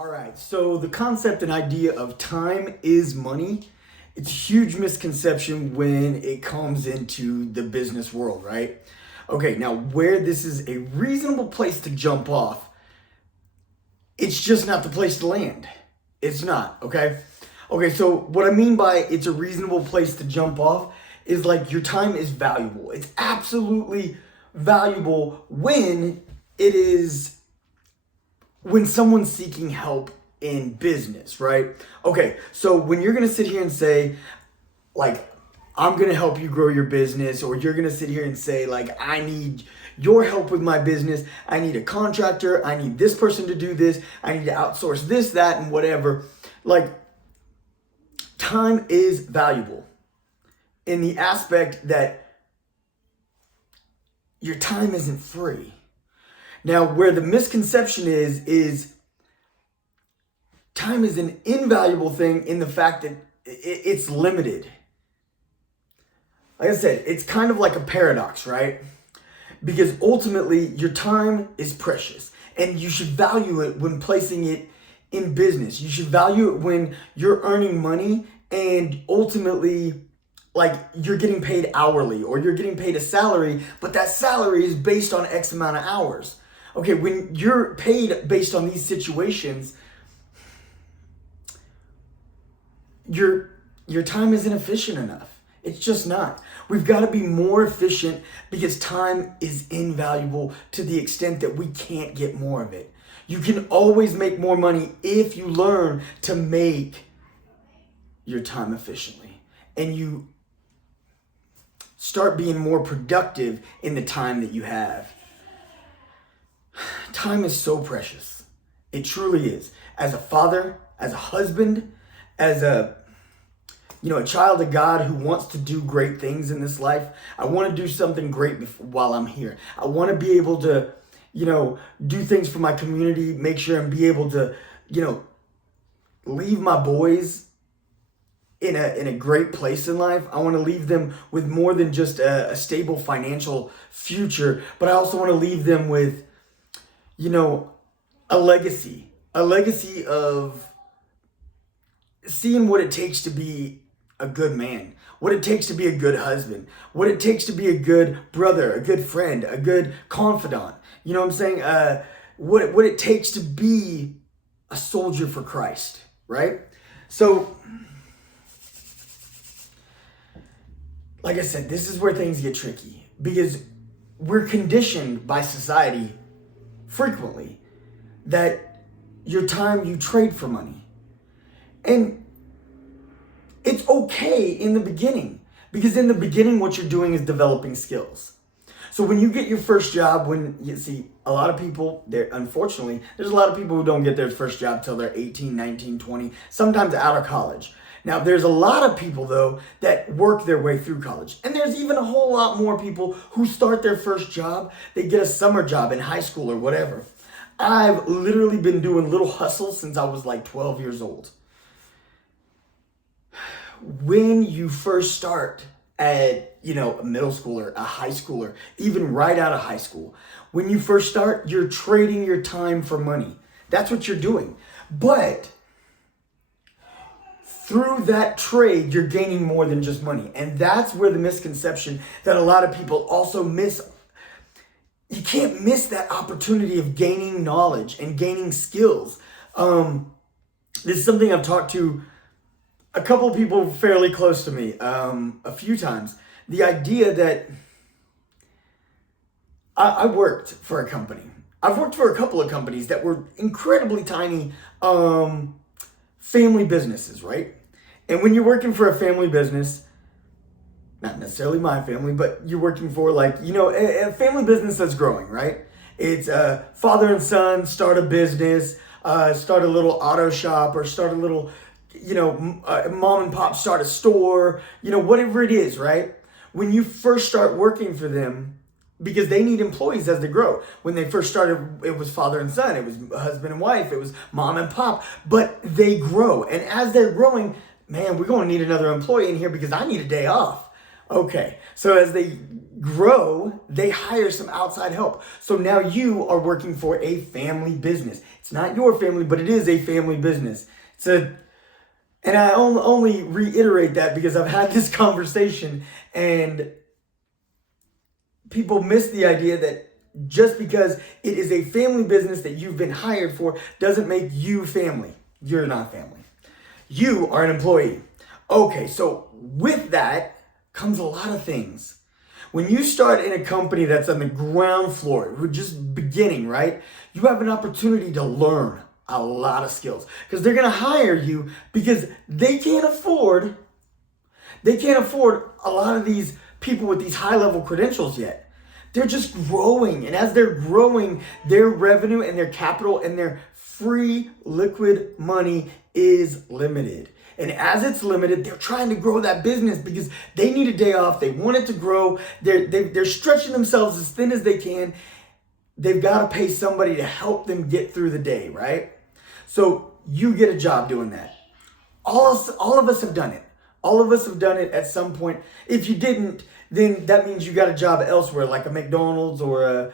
All right, so the concept and idea of time is money, it's a huge misconception when it comes into the business world, right? Okay, now where this is a reasonable place to jump off, it's just not the place to land. It's not, okay? Okay, so what I mean by it's a reasonable place to jump off is like your time is valuable. It's absolutely valuable when someone's seeking help in business, right? Okay, so when you're gonna sit here and say, like, I'm gonna help you grow your business, or you're gonna sit here and say, like, I need your help with my business, I need a contractor, I need this person to do this, I need to outsource this, that, and whatever. Like, time is valuable in the aspect that your time isn't free. Now, where the misconception is time is an invaluable thing in the fact that it's limited. Like I said, it's kind of like a paradox, right? Because ultimately, your time is precious, and you should value it when placing it in business. You should value it when you're earning money, and ultimately, like, you're getting paid hourly or you're getting paid a salary, but that salary is based on X amount of hours. Okay, when you're paid based on these situations, your time isn't efficient enough. It's just not. We've got to be more efficient because time is invaluable to the extent that we can't get more of it. You can always make more money if you learn to make your time efficiently and you start being more productive in the time that you have. Time is so precious. It truly is. As a father, as a husband, as a child of God who wants to do great things in this life, I want to do something great while I'm here. I want to be able to, do things for my community, make sure and be able to, leave my boys in a great place in life. I want to leave them with more than just a stable financial future, but I also want to leave them with, a legacy of seeing what it takes to be a good man, what it takes to be a good husband, what it takes to be a good brother, a good friend, a good confidant. You know what I'm saying? What it takes to be a soldier for Christ, right? So, like I said, this is where things get tricky because we're conditioned by society frequently that your time you trade for money. And it's okay in the beginning because in the beginning what you're doing is developing skills. So when you get your first job, when you see a lot of people, unfortunately, there's a lot of people who don't get their first job till they're 18, 19, 20, sometimes out of college. Now, there's a lot of people, though, that work their way through college. And there's even a whole lot more people who start their first job. They get a summer job in high school or whatever. I've literally been doing little hustles since I was like 12 years old. When you first start at, a middle schooler, a high schooler, even right out of high school, when you first start, you're trading your time for money. That's what you're doing. But through that trade, you're gaining more than just money. And that's where the misconception that a lot of people also miss. You can't miss that opportunity of gaining knowledge and gaining skills. This is something I've talked to a couple of people fairly close to me a few times. The idea that I worked for a company. I've worked for a couple of companies that were incredibly tiny family businesses, right? And when you're working for a family business, not necessarily my family, but you're working for a family business that's growing, right? It's father and son start a business, start a little auto shop, or start a little, mom and pop start a store, whatever it is, right? When you first start working for them, because they need employees as they grow. When they first started, it was father and son, it was husband and wife, it was mom and pop, but they grow. And as they're growing, man, we're going to need another employee in here because I need a day off. Okay, so as they grow, they hire some outside help. So now you are working for a family business. It's not your family, but it is a family business. And I only reiterate that because I've had this conversation and people miss the idea that just because it is a family business that you've been hired for doesn't make you family. You're not family. You are an employee. Okay, so with that comes a lot of things. When you start in a company that's on the ground floor, we're just beginning, right? You have an opportunity to learn a lot of skills because they're going to hire you because they can't afford a lot of these people with these high level credentials yet. They're just growing. And as they're growing, their revenue and their capital and their free liquid money is limited. And as it's limited, they're trying to grow that business because they need a day off. They want it to grow. They're stretching themselves as thin as they can. They've got to pay somebody to help them get through the day, right? So you get a job doing that. All of us have done it. All of us have done it at some point. If you didn't, then that means you got a job elsewhere, like a McDonald's or a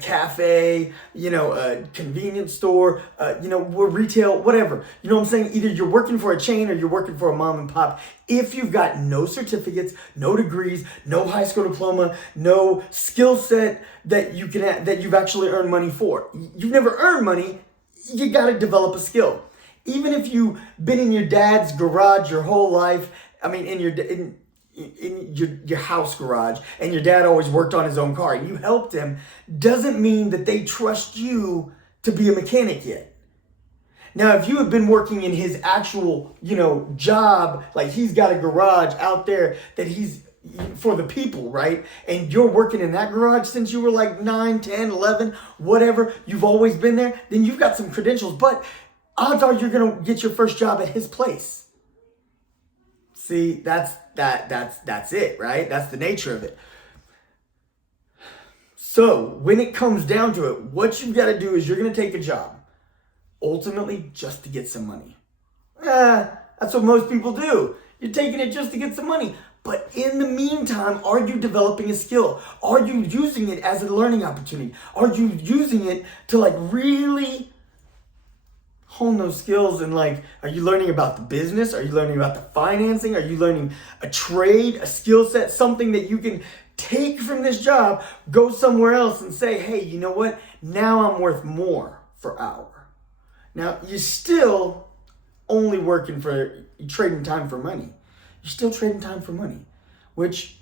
cafe, a convenience store, retail, whatever. You know what I'm saying? Either you're working for a chain or you're working for a mom and pop. If you've got no certificates, no degrees, no high school diploma, no skill set that you've actually earned money for, you've never earned money. You got to develop a skill. Even if you've been in your dad's garage your whole life, in your house garage, and your dad always worked on his own car, and you helped him, doesn't mean that they trust you to be a mechanic yet. Now, if you have been working in his actual, job, like he's got a garage out there that he's for the people, right? And you're working in that garage since you were like 9, 10, 11, whatever, you've always been there, then you've got some credentials, but odds are you're going to get your first job at his place. See, that's it, right? That's the nature of it. So when it comes down to it, what you've got to do is you're going to take a job, ultimately just to get some money. That's what most people do. You're taking it just to get some money. But in the meantime, are you developing a skill? Are you using it as a learning opportunity? Are you using it to really hone those skills? And are you learning about the business? Are you learning about the financing? Are you learning a trade, a skill set, something that you can take from this job, go somewhere else and say, hey, you know what? Now I'm worth more per hour. Now, you're still only working trading time for money. You're still trading time for money, which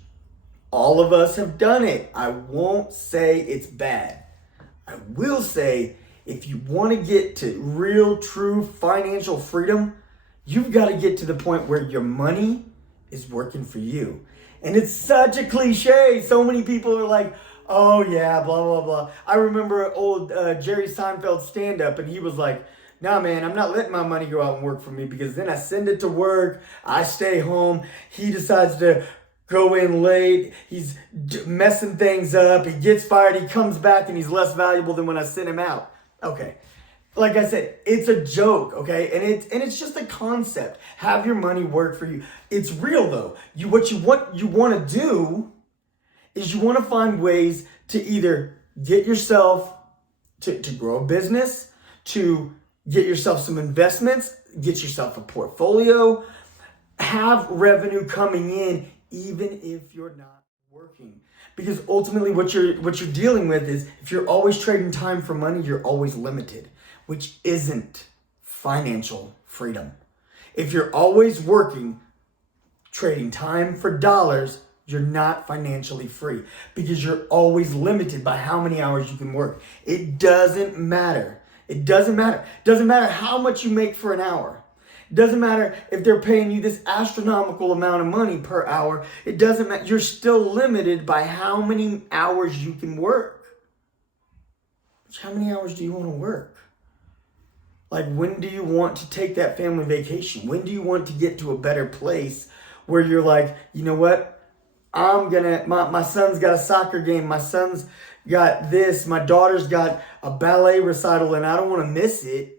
all of us have done it. I won't say it's bad. I will say if you want to get to real, true financial freedom, you've got to get to the point where your money is working for you. And it's such a cliche. So many people are like, oh yeah, blah, blah, blah. I remember old Jerry Seinfeld stand-up, and he was like, nah, man, I'm not letting my money go out and work for me because then I send it to work, I stay home, he decides to go in late, he's messing things up, he gets fired, he comes back, and he's less valuable than when I sent him out. Okay, like I said, it's a joke, okay? And it's just a concept. Have your money work for you. It's real though. What you want to do is you want to find ways to either get yourself to grow a business, to get yourself some investments, get yourself a portfolio, have revenue coming in even if you're not working. Because ultimately what you're dealing with is if you're always trading time for money, you're always limited, which isn't financial freedom. If you're always working, trading time for dollars, you're not financially free because you're always limited by how many hours you can work. It doesn't matter. It doesn't matter. It doesn't matter how much you make for an hour. It doesn't matter if they're paying you this astronomical amount of money per hour. It doesn't matter. You're still limited by how many hours you can work. How many hours do you want to work? When do you want to take that family vacation? When do you want to get to a better place where you're like, you know what? My son's got a soccer game. My son's got this. My daughter's got a ballet recital and I don't want to miss it.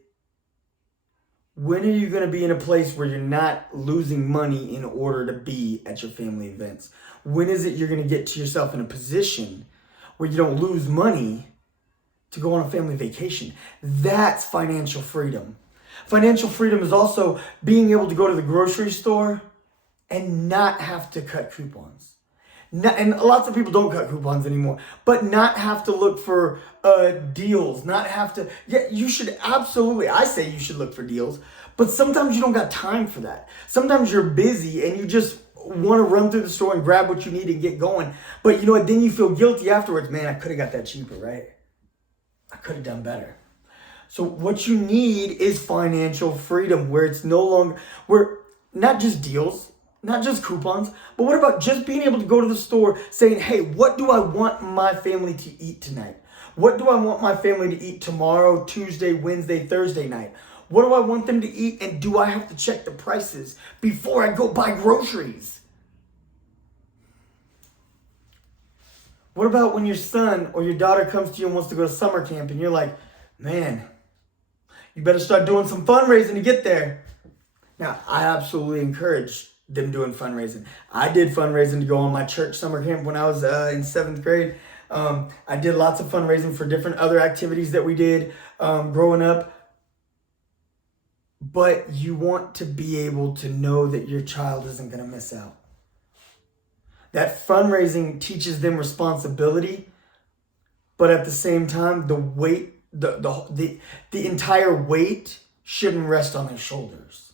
When are you going to be in a place where you're not losing money in order to be at your family events? When is it you're going to get to yourself in a position where you don't lose money to go on a family vacation? That's financial freedom. Financial freedom is also being able to go to the grocery store and not have to cut coupons. And lots of people don't cut coupons anymore, but not have to look for deals, not have to, yeah, you should absolutely, I say you should look for deals, but sometimes you don't got time for that. Sometimes you're busy and you just want to run through the store and grab what you need and get going. But you know what, then you feel guilty afterwards. Man, I could have got that cheaper, right? I could have done better. So what you need is financial freedom, where it's no longer, where not just deals, not just coupons, but what about just being able to go to the store saying, hey, what do I want my family to eat tonight? What do I want my family to eat tomorrow, Tuesday, Wednesday, Thursday night? What do I want them to eat? And do I have to check the prices before I go buy groceries? What about when your son or your daughter comes to you and wants to go to summer camp and you're like, man, you better start doing some fundraising to get there. Now, I absolutely encourage them doing fundraising. I did fundraising to go on my church summer camp when I was in 7th grade. I did lots of fundraising for different other activities that we did growing up. But you want to be able to know that your child isn't going to miss out. That fundraising teaches them responsibility, but at the same time, the weight, the entire weight shouldn't rest on their shoulders.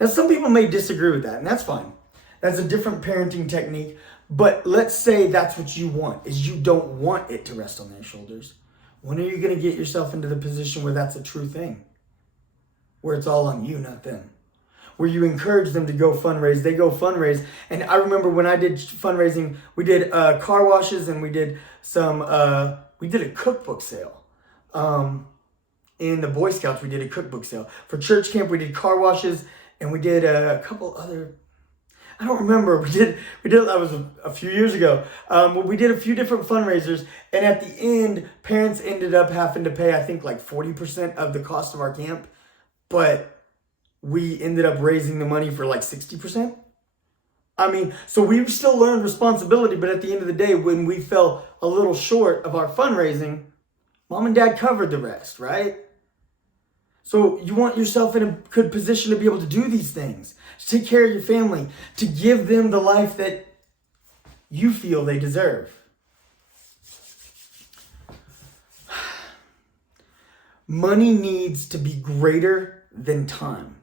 Now, some people may disagree with that, and that's fine. That's a different parenting technique. But let's say that's what you want, is you don't want it to rest on their shoulders. When are you going to get yourself into the position where that's a true thing? Where it's all on you, not them. Where you encourage them to go fundraise, they go fundraise. And I remember when I did fundraising, we did car washes and we did we did a cookbook sale. In the Boy Scouts, we did a cookbook sale. For church camp, we did car washes and we did a couple other, I don't remember. We did that was a few years ago. But we did a few different fundraisers. And at the end, parents ended up having to pay, I think, like 40% of the cost of our camp. But we ended up raising the money for like 60%. I mean, so we still learned responsibility, but at the end of the day, when we fell a little short of our fundraising, mom and dad covered the rest, right? So you want yourself in a good position to be able to do these things, to take care of your family, to give them the life that you feel they deserve. Money needs to be greater than time.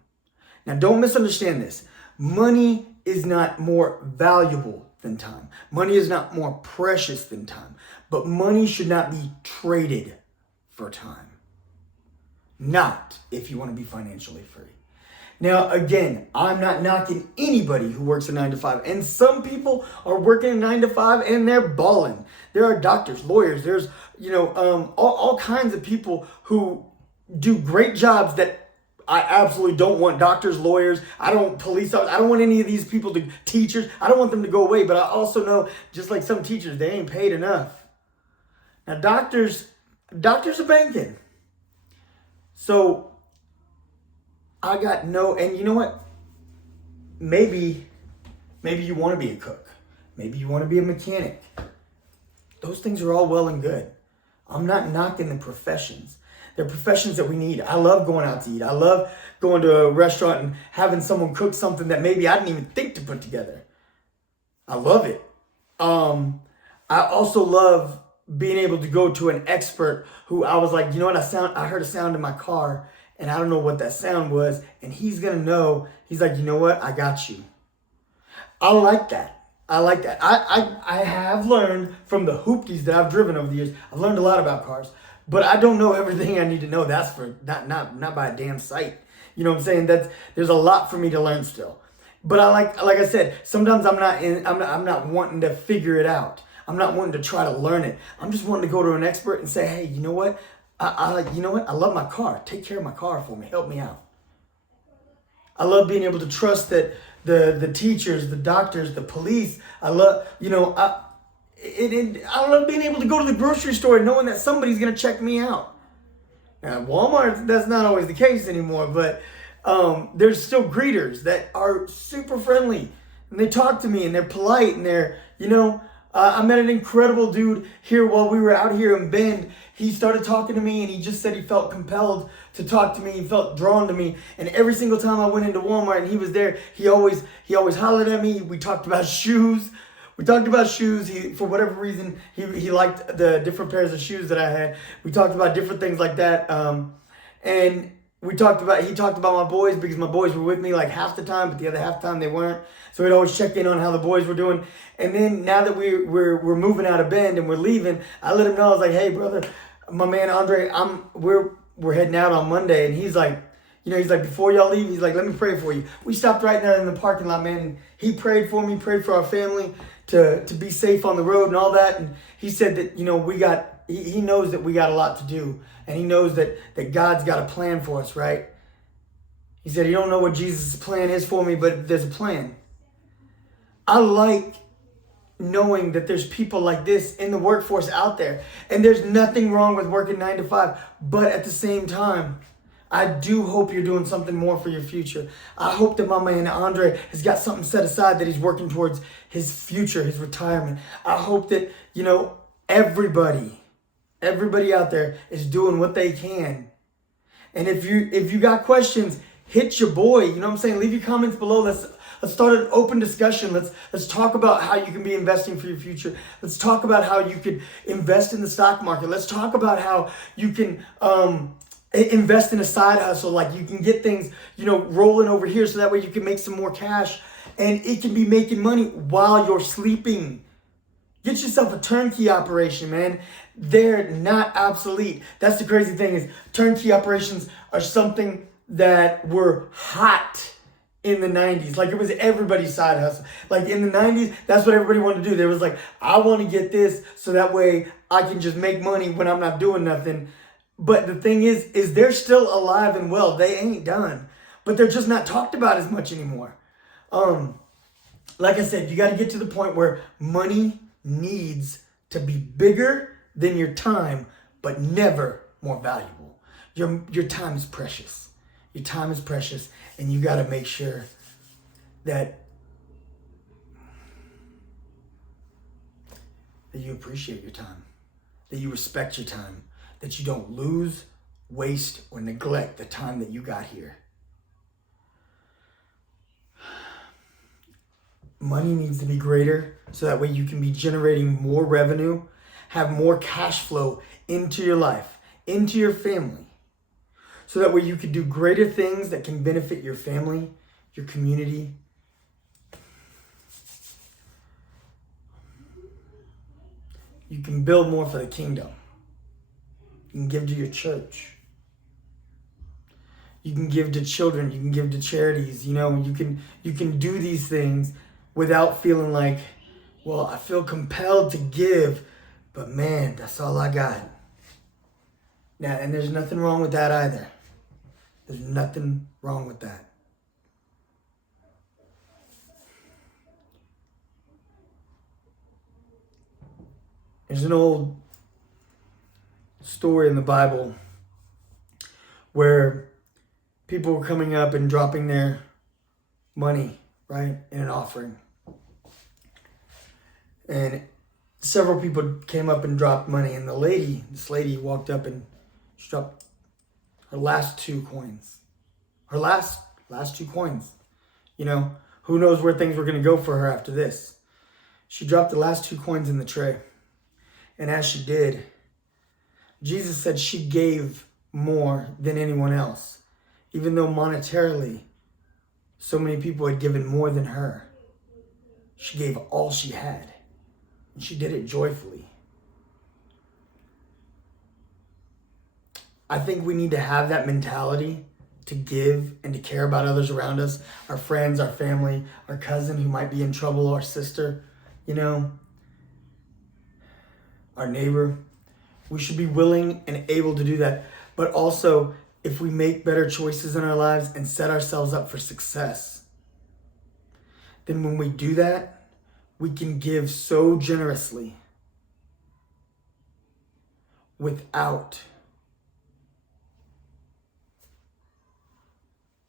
Now, don't misunderstand this. Money is not more valuable than time. Money is not more precious than time. But money should not be traded for time. Not if you want to be financially free. Now, again, I'm not knocking anybody who works a 9 to 5. And some people are working a 9 to 5 and they're balling. There are doctors, lawyers, there's, all kinds of people who do great jobs that I absolutely don't want. Doctors, lawyers, I don't police officers, I don't want any of these people to, teachers, I don't want them to go away. But I also know, just like some teachers, they ain't paid enough. Now, doctors are banking. So I got and you know what? Maybe you want to be a cook. Maybe you want to be a mechanic. Those things are all well and good. I'm not knocking the professions. They're professions that we need. I love going out to eat. I love going to a restaurant and having someone cook something that maybe I didn't even think to put together. I love it. I also love being able to go to an expert who I was like, you know what, I heard a sound in my car and I don't know what that sound was. And he's going to know. He's like, you know what, I got you. I like that. I have learned from the hoopties that I've driven over the years. I've learned a lot about cars. But I don't know everything I need to know. That's for not by a damn sight. You know what I'm saying? There's a lot for me to learn still. But I like I said, sometimes I'm not wanting to figure it out. I'm not wanting to try to learn it. I'm just wanting to go to an expert and say, hey, you know what? I love my car. Take care of my car for me. Help me out. I love being able to trust that the teachers, the doctors, the police. I love I love being able to go to the grocery store and knowing that somebody's going to check me out. At Walmart, that's not always the case anymore, but there's still greeters that are super friendly, and they talk to me, and they're polite, and they're, I met an incredible dude here while we were out here in Bend. He started talking to me, and he just said he felt compelled to talk to me. He felt drawn to me, and every single time I went into Walmart and he was there, he always hollered at me. We talked about shoes. He, for whatever reason, he liked the different pairs of shoes that I had. We talked about different things like that. And he talked about my boys, because my boys were with me like half the time, but the other half the time they weren't. So he'd always check in on how the boys were doing. And then now that we're moving out of Bend and we're leaving, I let him know. I was like, hey, brother, my man Andre, we're heading out on Monday. And he's like, before y'all leave, he's like, let me pray for you. We stopped right there in the parking lot, man. And he prayed for me, prayed for our family to be safe on the road and all that. And he said that, he knows that we got a lot to do. And he knows that God's got a plan for us, right? He said, you don't know what Jesus' plan is for me, but there's a plan. I like knowing that there's people like this in the workforce out there. And there's nothing wrong with working 9 to 5. But at the same time, I do hope you're doing something more for your future. I hope that my man Andre has got something set aside that he's working towards his future, his retirement. I hope that, everybody out there is doing what they can. And if you got questions, hit your boy. You know what I'm saying? Leave your comments below. Let's start an open discussion. Let's talk about how you can be investing for your future. Let's talk about how you could invest in the stock market. Let's talk about how you can invest in a side hustle. Like you can get things, rolling over here, so that way you can make some more cash, and it can be making money while you're sleeping. Get yourself a turnkey operation, man. They're not obsolete. That's the crazy thing, is turnkey operations are something that were hot in the 90s. Like it was everybody's side hustle. Like in the 90s, that's what everybody wanted to do. They was like, I want to get this so that way I can just make money when I'm not doing nothing. But the thing is they're still alive and well. They ain't done. But they're just not talked about as much anymore. Like I said, you got to get to the point where money needs to be bigger than your time, but never more valuable. Your time is precious. Your time is precious, and you got to make sure that you appreciate your time, that you respect your time, that you don't lose, waste, or neglect the time that you got here. Money needs to be greater, so that way you can be generating more revenue, have more cash flow into your life, into your family, so that way you can do greater things that can benefit your family, your community. You can build more for the kingdom. You can give to your church. You can give to children. You can give to charities. You can do these things without feeling like, well, I feel compelled to give, but man, that's all I got. Now, and there's nothing wrong with that either. There's nothing wrong with that. There's an old story in the Bible where people were coming up and dropping their money, right, in an offering. And several people came up and dropped money, and this lady walked up and she dropped her last 2 coins. Her last 2 coins. Who knows where things were going to go for her after this. She dropped the last 2 coins in the tray. And as she did, Jesus said she gave more than anyone else. Even though monetarily, so many people had given more than her. She gave all she had. And she did it joyfully. I think we need to have that mentality to give and to care about others around us, our friends, our family, our cousin who might be in trouble, our sister, our neighbor. We should be willing and able to do that. But also, if we make better choices in our lives and set ourselves up for success, then when we do that, we can give so generously without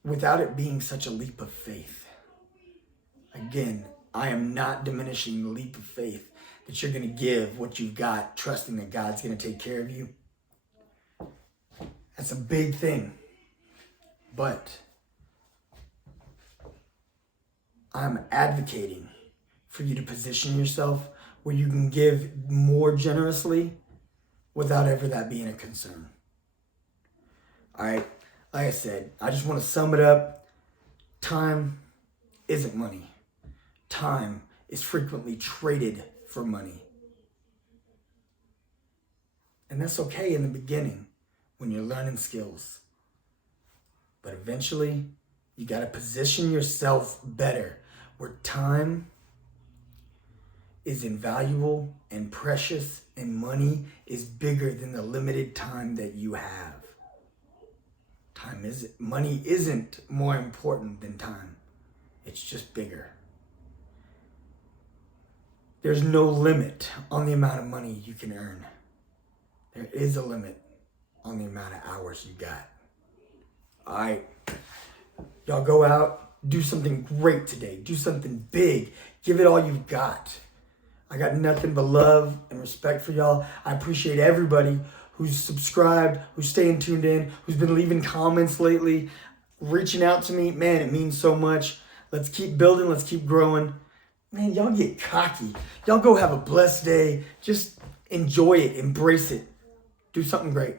without it being such a leap of faith. Again, I am not diminishing the leap of faith that you're going to give what you've got, trusting that God's going to take care of you. That's a big thing. But I'm advocating for you to position yourself where you can give more generously without ever that being a concern. All right, like I said, I just want to sum it up. Time isn't money. Time is frequently traded for money. And that's okay in the beginning when you're learning skills. But eventually, you got to position yourself better where time is invaluable and precious and money is bigger than the limited time that you have. Money isn't more important than time. It's just bigger. There's no limit on the amount of money you can earn. There is a limit on the amount of hours you got. All right. Y'all go out, do something great today. Do something big. Give it all you've got. I got nothing but love and respect for y'all. I appreciate everybody who's subscribed, who's staying tuned in, who's been leaving comments lately, reaching out to me. Man, it means so much. Let's keep building. Let's keep growing. Man, y'all get cocky. Y'all go have a blessed day. Just enjoy it. Embrace it. Do something great.